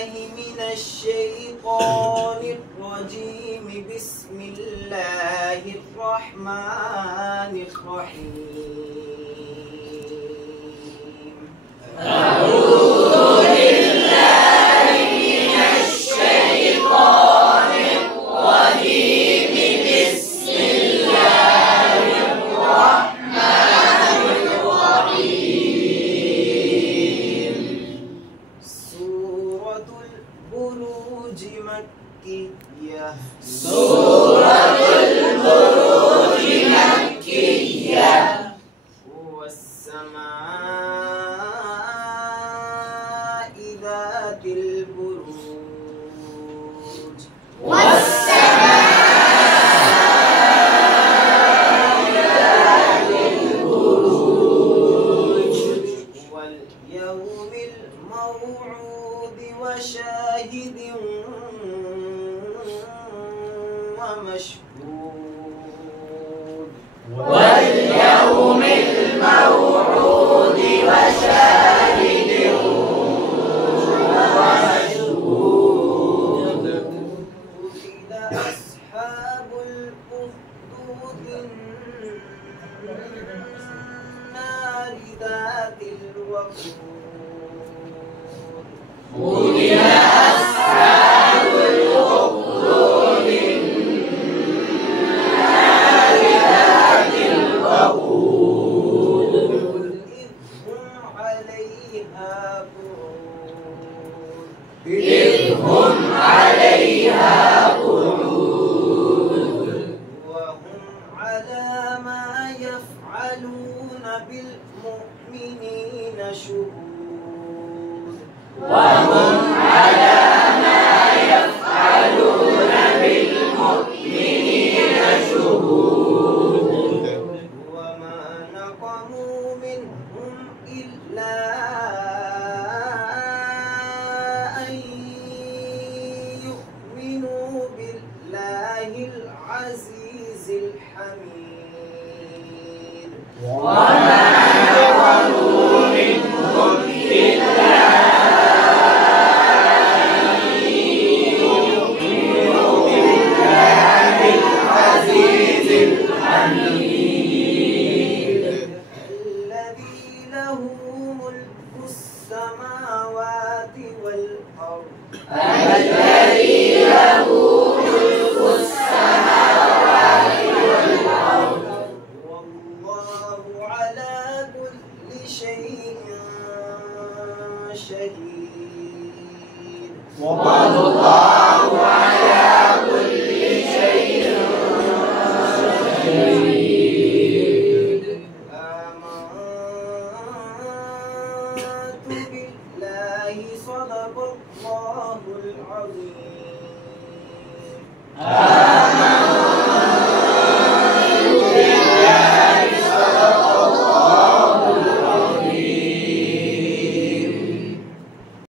بالله من الشيطان الرجيم. بسم الله الرحمن الرحيم. أعوذ بالله من الشيطان الرجيم. بسم الله الرحمن الرحيم. سورة البروج مكية. سورة البروج مكية. والسماء ذات البروج. والسماء ذات البروج. واليوم الموعود وشاهد ومشهود. واليوم الموعود وشاهد ومشهود. قتل أصحاب الأخدود النار ذات الوقود. قتل أصحاب الأخدود النار ذات الوقود. إذ هم عليها قعود. وهم على ما يفعلون بالمؤمنين شهود. وهم على ما يفعلون بالمؤمنين شهود. وما نقموا منهم إلا أن يؤمنوا بالله العزيز الحميد. وما نقموا منهم إلا أن يؤمنوا بالله العزيز الحميد. الذي له ملك السماوات والأرض. الذي له ملك السماوات والأرض. والله على كل شيء شهيد. والله على كل شيء شهيد. آمنت بالله صدق الله العظيم.